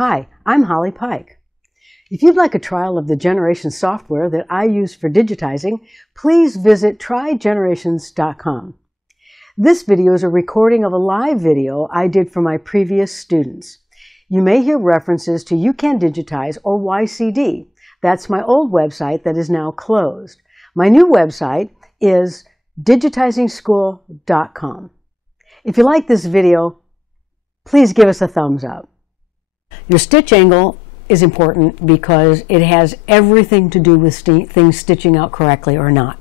Hi, I'm Holly Pike. If you'd like a trial of the Generation software that I use for digitizing, please visit trygenerations.com. This video is a recording of a live video I did for my previous students. You may hear references to You Can Digitize or YCD. That's my old website that is now closed. My new website is digitizingschool.com. If you like this video, please give us a thumbs up. Your stitch angle is important because it has everything to do with things stitching out correctly or not.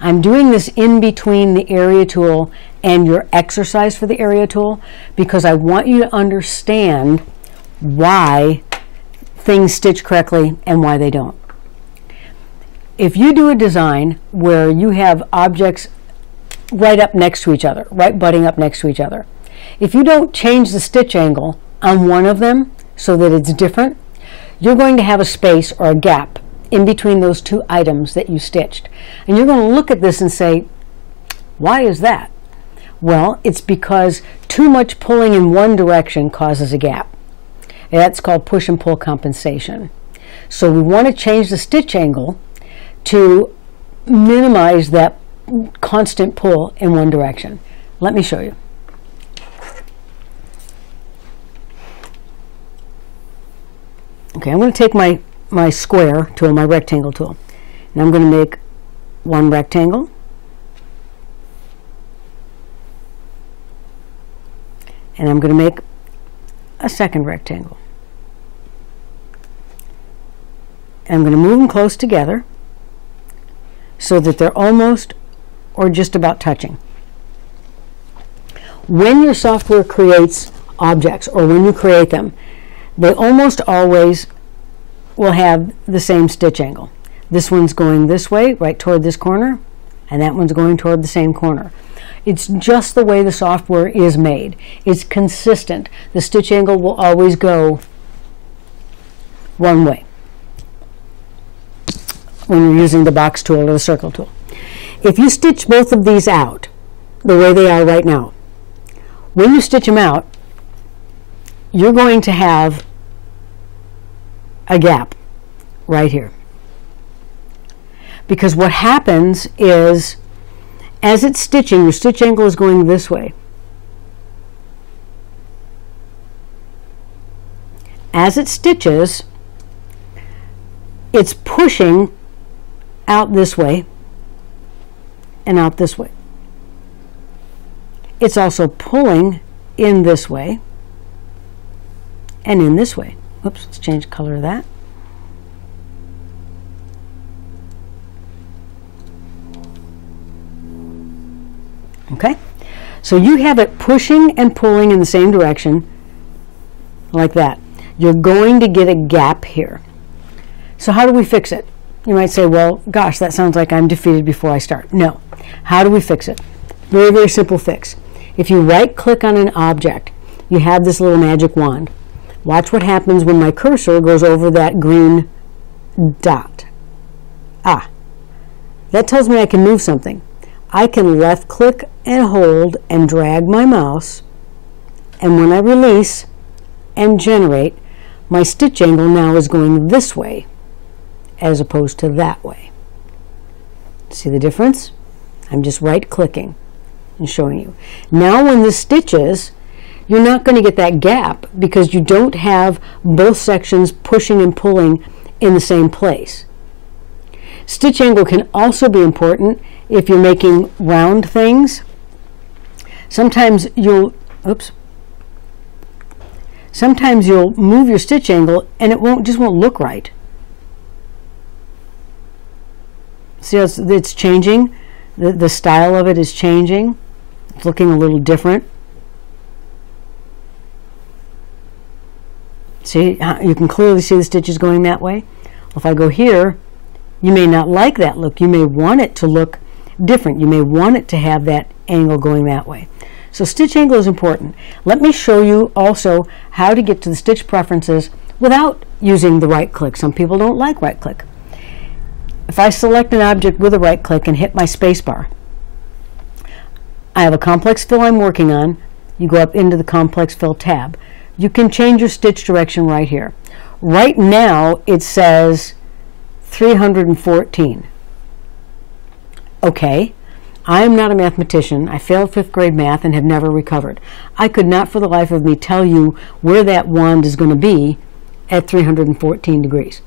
I'm doing this in between the area tool and your exercise for the area tool because I want you to understand why things stitch correctly and why they don't. If you do a design where you have objects right up next to each other, right butting up next to each other, if you don't change the stitch angle on one of them so that it's different, you're going to have a space or a gap in between those two items that you stitched. And you're going to look at this and say, why is that? Well, it's because too much pulling in one direction causes a gap. And that's called push and pull compensation. So we want to change the stitch angle to minimize that constant pull in one direction. Let me show you. Okay, I'm going to take my square tool, my rectangle tool, and I'm going to make one rectangle, and I'm going to make a second rectangle. And I'm going to move them close together so that they're almost or just about touching. When your software creates objects, or when you create them, they almost always will have the same stitch angle. This one's going this way, right toward this corner, and that one's going toward the same corner. It's just the way the software is made. It's consistent. The stitch angle will always go one way when you're using the box tool or the circle tool. If you stitch both of these out the way they are right now, when you stitch them out, you're going to have a gap right here. Because what happens is, as it's stitching, your stitch angle is going this way. As it stitches, it's pushing out this way and out this way. It's also pulling in this way and in this way. Oops, let's change the color of that. Okay, so you have it pushing and pulling in the same direction like that. You're going to get a gap here. So how do we fix it? You might say, well, gosh, that sounds like I'm defeated before I start. No. How do we fix it? Very, very simple fix. If you right-click on an object, you have this little magic wand. Watch what happens when my cursor goes over that green dot. Ah, that tells me I can move something. I can left-click and hold and drag my mouse, and when I release and generate, my stitch angle now is going this way as opposed to that way. See the difference? I'm just right-clicking and showing you. Now when this stitches, you're not going to get that gap because you don't have both sections pushing and pulling in the same place. Stitch angle can also be important if you're making round things. Sometimes you'll move your stitch angle and it just won't look right. See how it's changing? The style of it is changing. It's looking a little different. See, you can clearly see the stitches going that way. Well, if I go here, you may not like that look. You may want it to look different. You may want it to have that angle going that way. So stitch angle is important. Let me show you also how to get to the stitch preferences without using the right click. Some people don't like right click. If I select an object with a right click and hit my space bar, I have a complex fill I'm working on. You go up into the complex fill tab. you can change your stitch direction right here. Right now it says 314. Okay, I am not a mathematician. I failed 5th grade math and have never recovered. I could not for the life of me tell you where that wand is going to be at 314 degrees.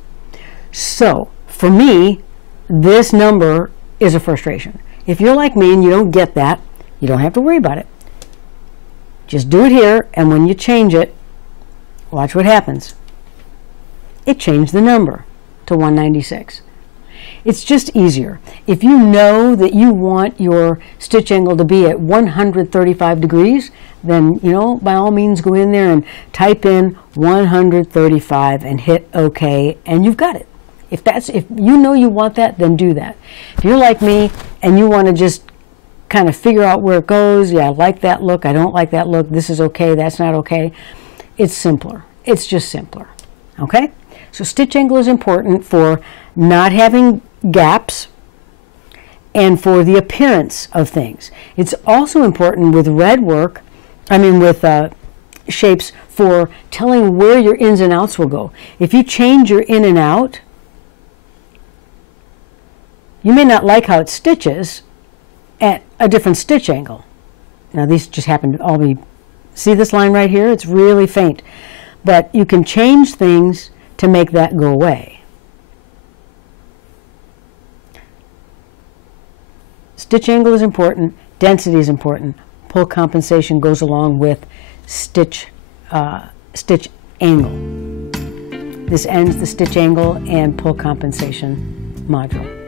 So for me, this number is a frustration. If you're like me and you don't get that, you don't have to worry about it. Just do it here, and when you change it, watch what happens. It changed the number to 196. It's just easier. If you know that you want your stitch angle to be at 135 degrees, then, by all means go in there and type in 135 and hit OK, and you've got it. If you know you want that, then do that. If you're like me and you want to just kind of figure out where it goes, yeah, I like that look, I don't like that look, this is okay, that's not okay, it's simpler. It's just simpler. Okay? So stitch angle is important for not having gaps and for the appearance of things. It's also important with with shapes for telling where your ins and outs will go. If you change your in and out, you may not like how it stitches at a different stitch angle. Now these just happen to all be, see this line right here? It's really faint. But you can change things to make that go away. Stitch angle is important, density is important. Pull compensation goes along with stitch angle. This ends the stitch angle and pull compensation module.